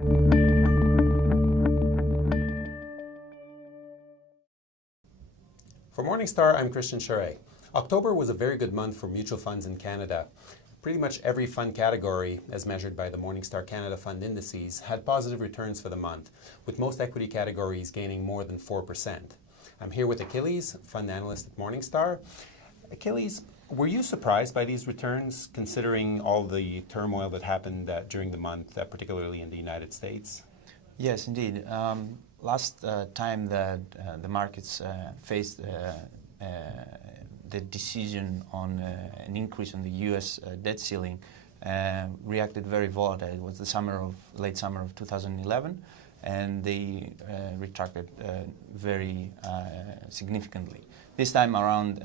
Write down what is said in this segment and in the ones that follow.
For Morningstar, I'm Christian Charest. October was a very good month for mutual funds in Canada. Pretty much every fund category, as measured by the Morningstar Canada Fund Indices, had positive returns for the month, with most equity categories gaining more than 4%. I'm here with Achilles, fund analyst at Morningstar. Achilles, were you surprised by these returns, considering all the turmoil that happened during the month, particularly in the United States? Yes, indeed. Last time that the markets faced the decision on an increase in the U.S. debt ceiling, reacted very volatile. It was the late summer of 2011, and they retracted very significantly. This time around,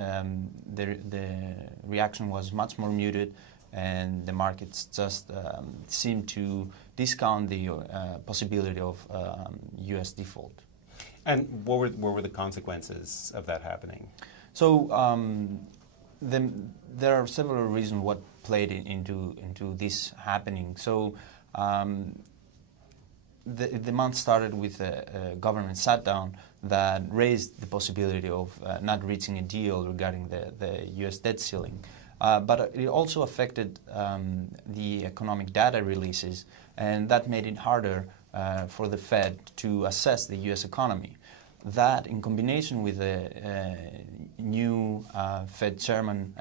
the reaction was much more muted, and the markets just seemed to discount the possibility of U.S. default. And what were the consequences of that happening? So there are several reasons what played into this happening. So the month started with a government shutdown that raised the possibility of not reaching a deal regarding the U.S. debt ceiling. But it also affected the economic data releases, and that made it harder for the Fed to assess the U.S. economy. That, in combination with the new Fed chairman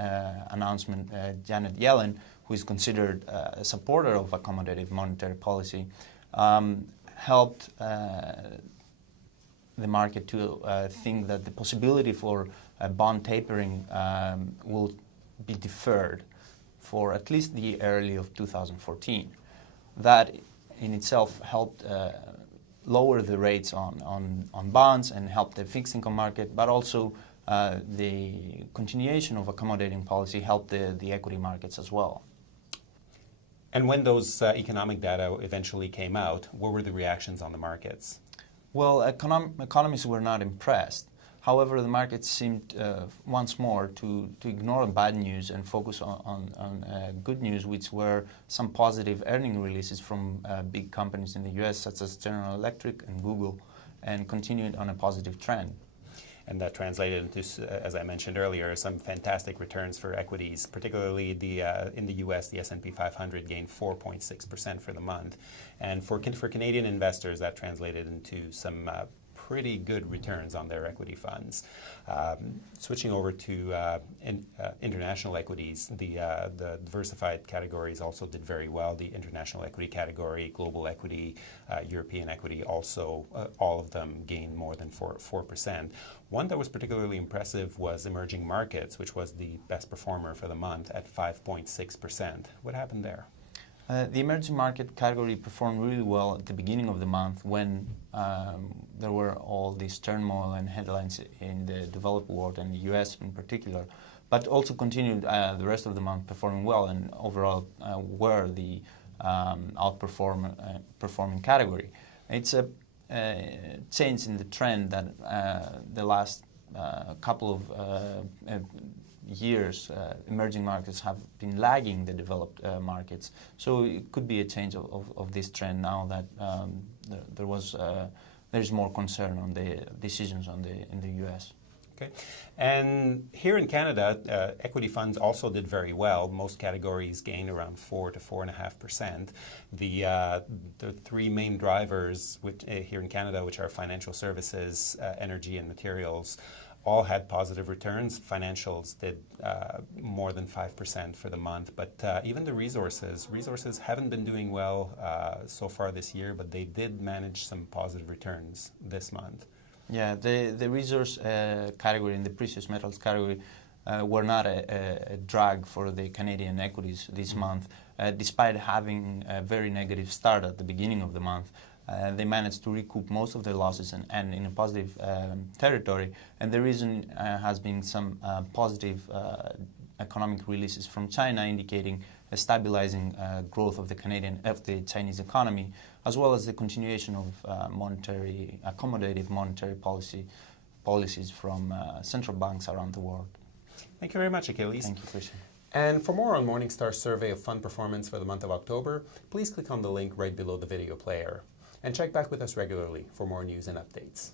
announcement, Janet Yellen, who is considered a supporter of accommodative monetary policy, helped the market to think that the possibility for bond tapering will be deferred for at least the early of 2014. That in itself helped lower the rates on bonds and help the fixed income market, but also the continuation of accommodating policy helped the equity markets as well. And when those economic data eventually came out, what were the reactions on the markets? Well, economists were not impressed. However, the markets seemed once more to ignore bad news and focus on good news, which were some positive earning releases from big companies in the U.S., such as General Electric and Google, and continued on a positive trend. And that translated into, as I mentioned earlier, some fantastic returns for equities, particularly in the U.S., the S&P 500 gained 4.6% for the month. And for Canadian investors, that translated into some pretty good returns on their equity funds. Switching over to international equities, the diversified categories also did very well. The international equity category, global equity, European equity, also all of them gained more than 4%. One that was particularly impressive was emerging markets, which was the best performer for the month at 5.6%. What happened there? The emerging market category performed really well at the beginning of the month when there were all these turmoil and headlines in the developed world and the U.S. in particular, but also continued the rest of the month performing well, and overall were the performing category. It's a change in the trend that the last couple of years, emerging markets have been lagging the developed markets. So it could be a change of this trend now that there's more concern on the decisions in the U.S. Okay, and here in Canada, equity funds also did very well. Most categories gained around 4 to 4.5%. The three main drivers here in Canada, which are financial services, energy, and materials, all had positive returns. Financials did more than 5% for the month, but even the resources haven't been doing well so far this year, but they did manage some positive returns this month. Yeah, the resource category and the precious metals category were not a drag for the Canadian equities this month, despite having a very negative start at the beginning of the month. They managed to recoup most of their losses and in a positive territory. And the reason has been some positive economic releases from China, indicating a stabilizing growth of the Chinese economy, as well as the continuation of accommodative monetary policies from central banks around the world. Thank you very much, Achilles. Thank you, Christian. And for more on Morningstar's survey of fund performance for the month of October, please click on the link right below the video player. And check back with us regularly for more news and updates.